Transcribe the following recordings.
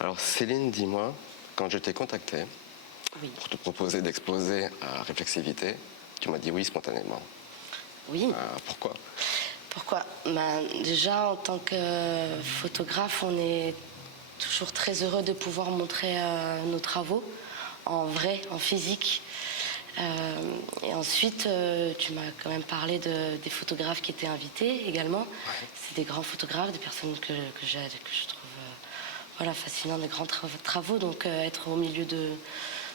Alors Céline, dis-moi, quand je t'ai contacté Oui. pour te proposer d'exposer à Réflexivité, tu m'as dit oui spontanément. Oui. Pourquoi? Pourquoi? Déjà, en tant que photographe, on est toujours très heureux de pouvoir montrer nos travaux en vrai, en physique. Et ensuite, tu m'as quand même parlé des photographes qui étaient invités également. Ouais. C'est des grands photographes, des personnes que je trouve voilà, fascinantes, des grands travaux. Donc être au milieu de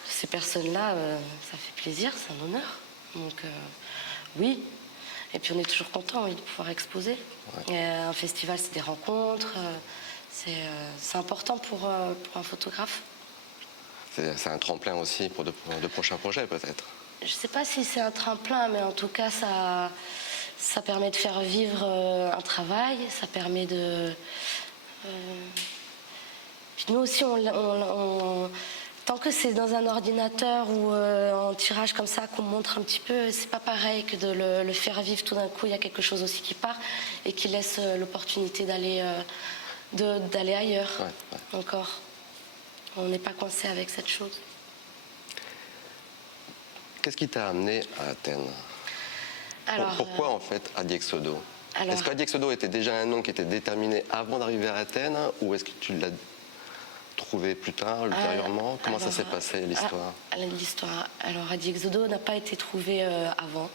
ces personnes-là, ça fait plaisir, c'est un honneur. Donc oui. Et puis on est toujours content, oui, de pouvoir exposer. Ouais. Un festival, c'est des rencontres. C'est important pour un photographe. C'est un tremplin aussi pour de prochains projets peut-être. Je ne sais pas si c'est un tremplin, mais en tout cas, ça permet de faire vivre un travail, ça permet de... Puis nous aussi, tant que c'est dans un ordinateur ou en tirage comme ça qu'on montre un petit peu, c'est pas pareil que de le faire vivre tout d'un coup. Il y a quelque chose aussi qui part et qui laisse l'opportunité d'aller ailleurs encore. On n'est pas coincé avec cette chose. Qu'est-ce qui t'a amené à Athènes? Pourquoi en fait Adi Exodo? Est-ce qu'Adi Exodo était déjà un nom qui était déterminé avant d'arriver à Athènes ou est-ce que tu l'as trouvé plus tard, ultérieurement? Comment ça s'est passé l'histoire? L'histoire. Alors Adi Exodo n'a pas été trouvé avant.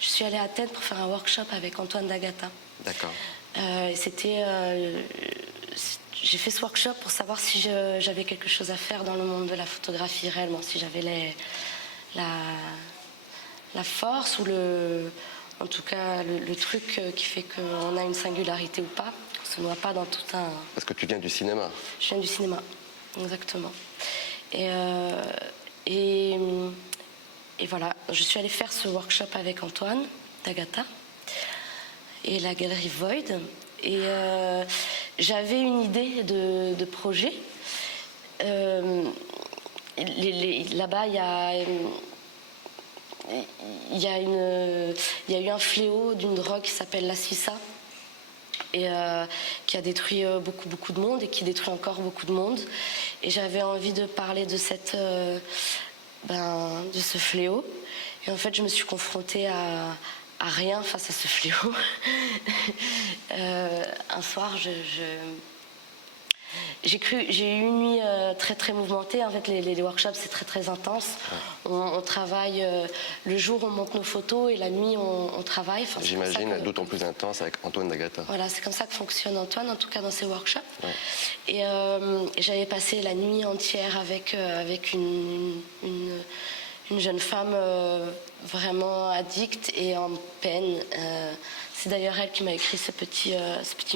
Je suis allée à Athènes pour faire un workshop avec Antoine D'Agata. D'accord. J'ai fait ce workshop pour savoir si j'avais quelque chose à faire dans le monde de la photographie réellement, si j'avais la force ou en tout cas le truc qui fait qu'on a une singularité ou pas, qu'on se noie pas dans tout un... Parce que tu viens du cinéma. Je viens du cinéma, exactement. Et voilà, je suis allée faire ce workshop avec Antoine D'Agata et la galerie Void. Et j'avais une idée de projet. Là-bas, il y a eu un fléau d'une drogue qui s'appelle la Sissa et qui a détruit beaucoup de monde et qui détruit encore beaucoup de monde. Et j'avais envie de parler de ce fléau. Et en fait, je me suis confrontée à rien face à ce fléau. Un soir, j'ai eu une nuit très mouvementée. En fait, les workshops, c'est très intense. On travaille le jour, on monte nos photos et la nuit, on travaille. Enfin, j'imagine d'autant plus intense avec Antoine D'Agata. Voilà, c'est comme ça que fonctionne Antoine, en tout cas dans ses workshops. Ouais. Et j'avais passé la nuit entière avec une jeune femme vraiment addicte et en peine. C'est d'ailleurs elle qui m'a écrit ce petit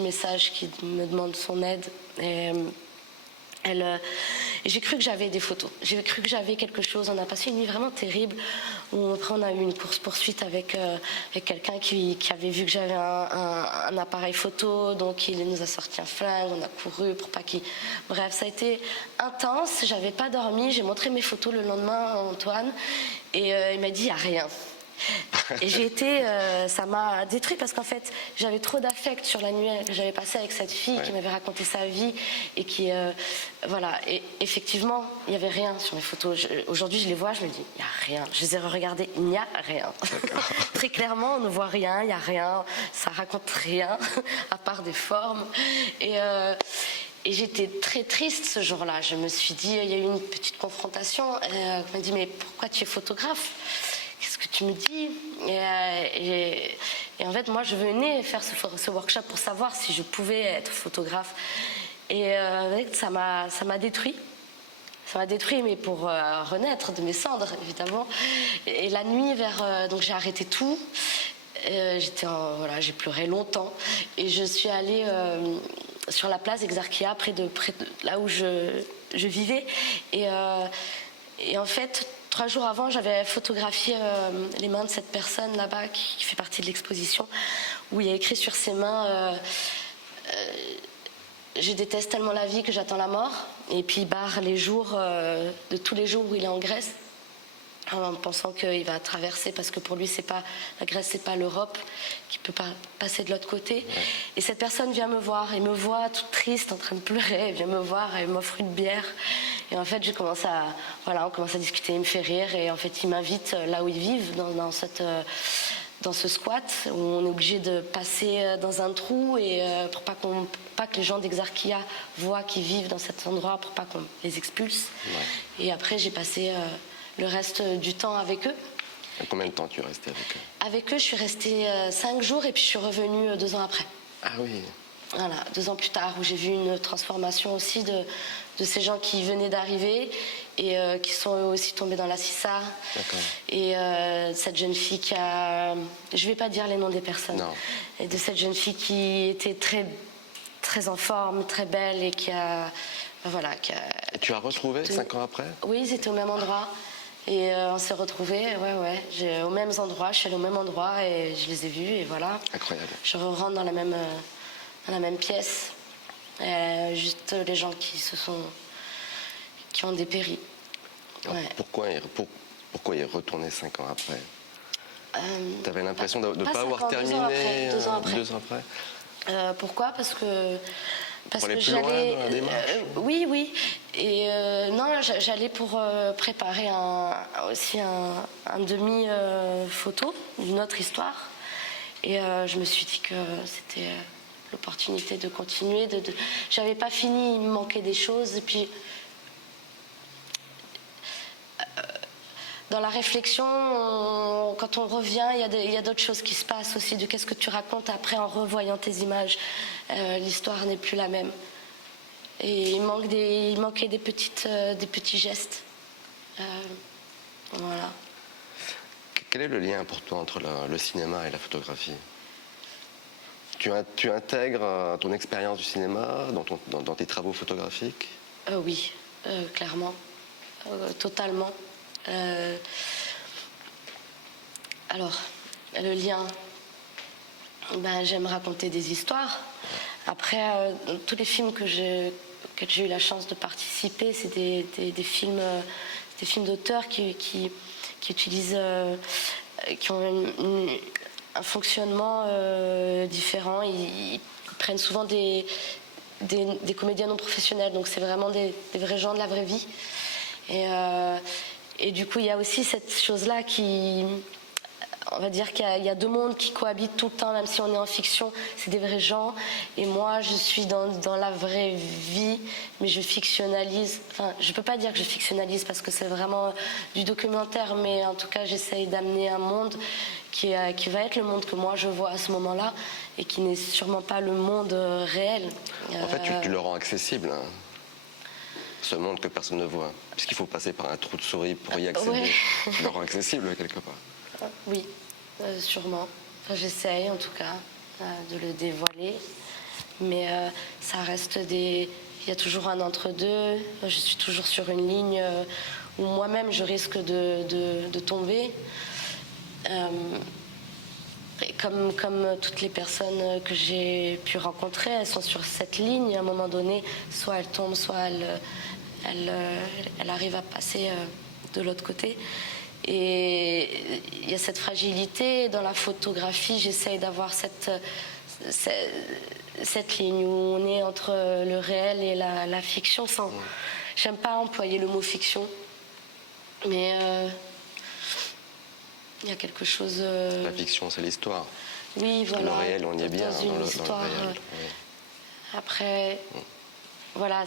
message qui me demande son aide. Et j'ai cru que j'avais des photos. J'ai cru que j'avais quelque chose. On a passé une nuit vraiment terrible. Où après on a eu une course-poursuite avec quelqu'un qui avait vu que j'avais un appareil photo. Donc il nous a sorti un flingue. On a couru pour pas qu'il... Bref, ça a été intense. J'avais pas dormi. J'ai montré mes photos le lendemain à Antoine. Et il m'a dit, il n'y a rien. Et ça m'a détruit parce qu'en fait j'avais trop d'affect sur la nuit que j'avais passée avec cette fille qui m'avait raconté sa vie et qui voilà, et effectivement il n'y avait rien sur mes photos. Aujourd'hui je les vois, je me dis il n'y a rien, je les ai regardées, il n'y a rien. Très clairement on ne voit rien, il n'y a rien, ça raconte rien à part des formes et j'étais très triste ce jour-là. Je me suis dit, il y a eu une petite confrontation. Elle m'a dit mais pourquoi tu es photographe? Qu'est-ce que tu me dis? Et en fait, moi, je venais faire ce workshop pour savoir si je pouvais être photographe. Et ça m'a détruit. Ça m'a détruit, mais pour renaître de mes cendres, évidemment. Et la nuit, donc j'ai arrêté tout. J'ai pleuré longtemps. Et je suis allée sur la place Exarchia, près de là où je vivais. Et en fait... 3 jours avant, j'avais photographié les mains de cette personne là-bas qui fait partie de l'exposition, où il y a écrit sur ses mains je déteste tellement la vie que j'attends la mort. Et puis il barre les jours de tous les jours où il est en Grèce. en pensant qu'il va traverser, parce que pour lui la Grèce c'est pas l'Europe, qu'il peut pas passer de l'autre côté. Ouais. Et cette personne vient me voir, et me voit toute triste, en train de pleurer, elle vient me voir, elle m'offre une bière. Et en fait, on commence à discuter, il me fait rire, et en fait, il m'invite là où ils vivent, dans ce squat, où on est obligé de passer dans un trou, et pour pas que les gens d'Exarchia voient qu'ils vivent dans cet endroit, pour pas qu'on les expulse. Ouais. Et après, j'ai passé le reste du temps avec eux. Et combien de temps tu es restée avec eux? Avec eux, je suis restée 5 jours, et puis je suis revenue 2 ans après. Ah oui. Voilà, 2 ans plus tard, où j'ai vu une transformation aussi de ces gens qui venaient d'arriver et qui sont eux aussi tombés dans la Sissa. D'accord. Et cette jeune fille qui a... Je ne vais pas dire les noms des personnes. Non. Et de cette jeune fille qui était très, très en forme, très belle et qui a... Voilà, et tu as retrouvé 5 ans après? Oui, ils étaient au même endroit. Et on s'est retrouvés, aux mêmes endroits. Je suis allée au même endroit et je les ai vus, et voilà. Incroyable. Je rentre dans la même pièce. Juste les gens qui ont dépéri. Ouais. Pourquoi y retourner 5 ans après? Tu avais l'impression de ne pas avoir terminé 2 ans après. 2 ans après. Pourquoi? Parce que j'allais dans la démarche. Oui. Et non, j'allais pour préparer aussi un demi-photo d'une autre histoire. Et je me suis dit que c'était l'opportunité de continuer. J'avais pas fini, il me manquait des choses. Et puis, dans la réflexion, quand on revient, il y a d'autres choses qui se passent aussi, de qu'est-ce que tu racontes après en revoyant tes images. L'histoire n'est plus la même. Et il manquait des petits gestes. Voilà. Quel est le lien pour toi entre le cinéma et la photographie? Tu intègres ton expérience du cinéma dans tes travaux photographiques? Oui, clairement. Totalement. Alors, le lien, j'aime raconter des histoires. Après, tous les films auxquels j'ai eu la chance de participer, c'est des films d'auteurs qui utilisent, qui ont un fonctionnement différent. Ils prennent souvent des comédiens non professionnels, donc c'est vraiment des vrais gens de la vraie vie. Et du coup, il y a aussi cette chose-là on va dire qu'il y a 2 mondes qui cohabitent tout le temps, même si on est en fiction, c'est des vrais gens. Et moi, je suis dans la vraie vie, mais je fictionnalise. Enfin, je peux pas dire que je fictionnalise parce que c'est vraiment du documentaire, mais en tout cas, j'essaye d'amener un monde qui va être le monde que moi je vois à ce moment-là et qui n'est sûrement pas le monde réel. En fait, tu le rends accessible, hein, ce monde que personne ne voit, puisqu'il faut passer par un trou de souris pour y accéder. Ouais. Tu le rends accessible quelque part. Oui, sûrement. Enfin, j'essaye en tout cas de le dévoiler, mais ça reste il y a toujours un entre-deux. Je suis toujours sur une ligne où moi-même je risque de tomber. Et comme toutes les personnes que j'ai pu rencontrer, elles sont sur cette ligne. À un moment donné, soit elles tombent, soit elles arrivent à passer de l'autre côté. Et il y a cette fragilité. Dans la photographie, j'essaye d'avoir cette ligne où on est entre le réel et la fiction. J'aime pas employer le mot fiction, mais il y a quelque chose... La fiction, c'est l'histoire. Oui, voilà. Le réel, on y est bien dans le réel. Après, voilà,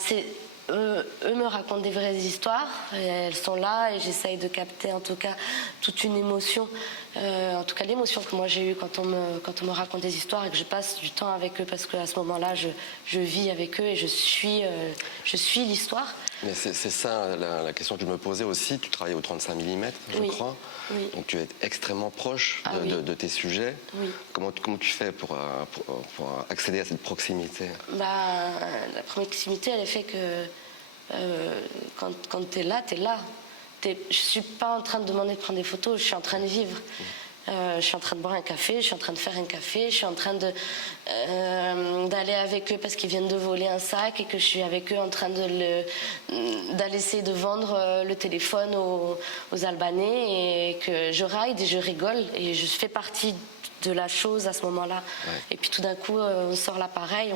eux me racontent des vraies histoires, et elles sont là, et j'essaye de capter en tout cas toute une émotion, en tout cas l'émotion que moi j'ai eue quand on me raconte des histoires et que je passe du temps avec eux, parce qu'à ce moment-là je vis avec eux et je suis l'histoire. Mais c'est ça la question que je me posais aussi. Tu travailles au 35 mm, je crois. Oui. Donc tu es extrêmement proche de tes sujets. Oui. Comment tu fais pour accéder à cette proximité? La proximité, elle est fait que quand tu es là, tu es là. Je ne suis pas en train de demander de prendre des photos, je suis en train de vivre. Je suis en train de boire un café, je suis en train de faire un café, je suis en train d'aller avec eux parce qu'ils viennent de voler un sac et que je suis avec eux en train d'aller essayer de vendre le téléphone aux Albanais et que je ride et je rigole et je fais partie de la chose à ce moment-là. Ouais. Et puis tout d'un coup, on sort l'appareil,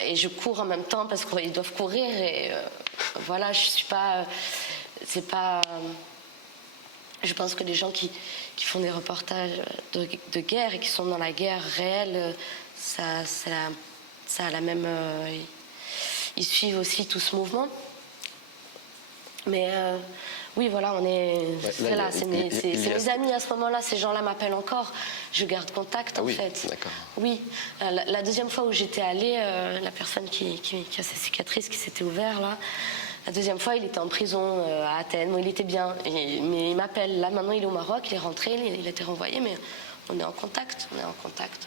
et je cours en même temps parce qu'ils doivent courir et voilà, je suis pas... c'est pas... Je pense que les gens qui font des reportages de guerre et qui sont dans la guerre réelle, ça a la même... ils suivent aussi tout ce mouvement. Mais oui, voilà, on est... Ouais, là, c'est mes amis à ce moment-là, ces gens-là m'appellent encore. Je garde contact, en fait. D'accord. Oui, la deuxième fois où j'étais allée, la personne qui a ses cicatrices, qui s'était ouverte, là, la deuxième fois, il était en prison à Athènes. Bon, il était bien, mais il m'appelle. Là, maintenant, il est au Maroc, il est rentré, il a été renvoyé, mais on est en contact. On est en contact.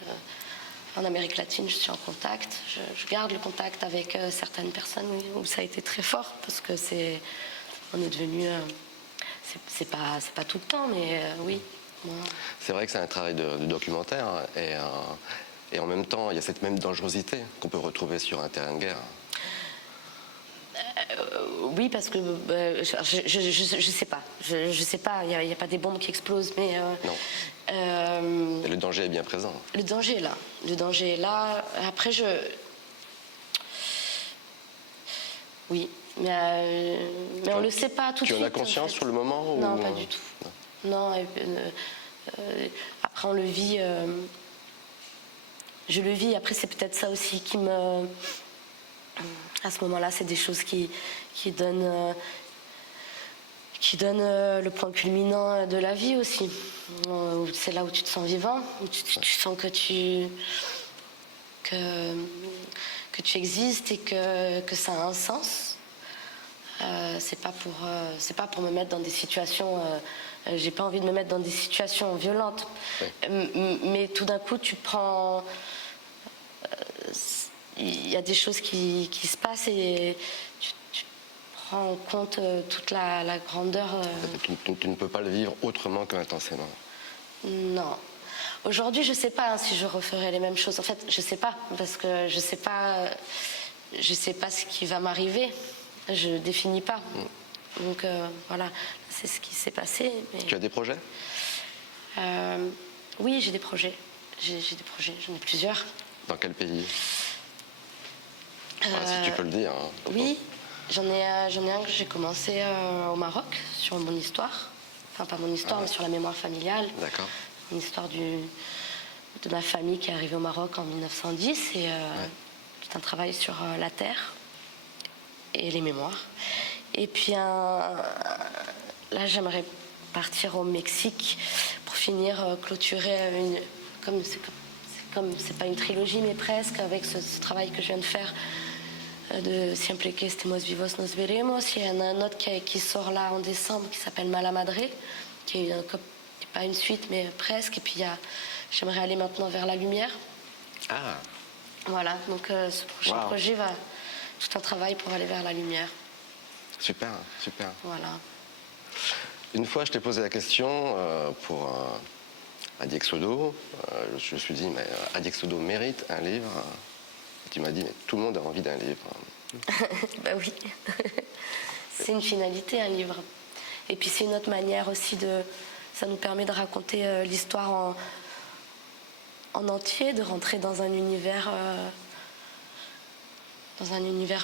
En Amérique latine, je suis en contact. Je garde le contact avec certaines personnes où ça a été très fort, parce que on est devenu... c'est pas tout le temps, mais oui. Moi... C'est vrai que c'est un travail de documentaire, et en même temps, il y a cette même dangerosité qu'on peut retrouver sur un terrain de guerre. Oui, parce que je sais pas. Je sais pas, il n'y a pas des bombes qui explosent, mais... non. Le danger est bien présent. Le danger est là. Le danger est là. Après, oui, mais on ne le sait pas tout de suite. Tu en as conscience en fait. Sur le moment Non, pas du tout. Non, après on le vit... je le vis, après c'est peut-être ça aussi qui me... À ce moment-là, c'est des choses qui donnent le point culminant de la vie aussi. C'est là où tu te sens vivant, où tu sens que tu existes et que ça a un sens. C'est pas pour me mettre dans des situations... j'ai pas envie de me mettre dans des situations violentes. Oui. Mais tout d'un coup, tu prends... il y a des choses qui se passent et tu prends en compte toute la grandeur. Tu ne peux pas le vivre autrement qu'intensément. Non. Aujourd'hui, je ne sais pas si je referais les mêmes choses. En fait, je ne sais pas, parce que je sais pas ce qui va m'arriver. Je ne définis pas. Donc voilà, c'est ce qui s'est passé. Mais... Tu as des projets ? Oui, j'ai des projets. J'ai des projets, j'en ai plusieurs. Dans quel pays ? Si tu peux le dire. Hein, oui, j'en ai un que j'ai commencé au Maroc, sur mon histoire. Enfin, pas mon histoire, mais sur la mémoire familiale. D'accord. Une histoire de ma famille qui est arrivée au Maroc en 1910. Et c'est un travail sur la terre et les mémoires. Et puis, là, j'aimerais partir au Mexique pour finir, clôturer c'est pas une trilogie, mais presque, avec ce travail que je viens de faire de Siempre que estemos vivos nos veremos. Il y en a un autre qui sort là en décembre qui s'appelle Mala Madre, qui est pas une suite, mais presque. Et puis j'aimerais aller maintenant vers la lumière. Ah. Voilà, donc ce prochain projet va tout un travail pour aller vers la lumière. Super, super. Voilà. Une fois, je t'ai posé la question pour Adi Exodo. Je me suis dit, mais Adi Exodo mérite un livre. Et tu m'as dit, mais tout le monde a envie d'un livre. Ben oui. C'est une finalité, un livre. Et puis c'est une autre manière aussi ça nous permet de raconter l'histoire en entier, de rentrer dans un univers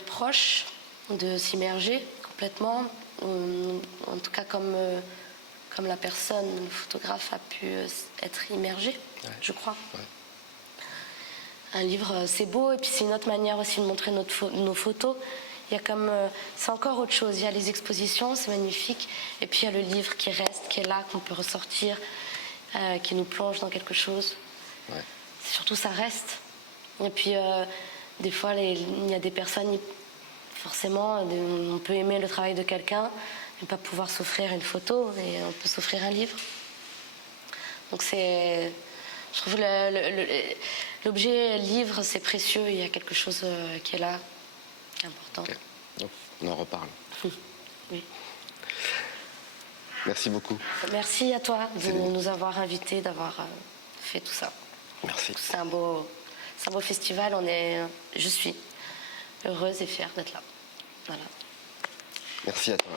proche, de s'immerger complètement, en tout cas comme la personne, le photographe a pu être immergé, je crois. Ouais. Un livre, c'est beau, et puis c'est une autre manière aussi de montrer nos photos. Il y a c'est encore autre chose. Il y a les expositions, c'est magnifique, et puis il y a le livre qui reste, qui est là, qu'on peut ressortir, qui nous plonge dans quelque chose. Ouais. Surtout, ça reste. Et puis, des fois, il y a des personnes, forcément, on peut aimer le travail de quelqu'un, et pas pouvoir s'offrir une photo, et on peut s'offrir un livre. Donc je trouve l'objet livre, c'est précieux, il y a quelque chose qui est là, qui est important. Okay. Donc, on en reparle. Oui. Merci beaucoup. Merci à toi de nous avoir invités, d'avoir fait tout ça. Merci. C'est un beau festival. Je suis heureuse et fière d'être là. Voilà. Merci à toi.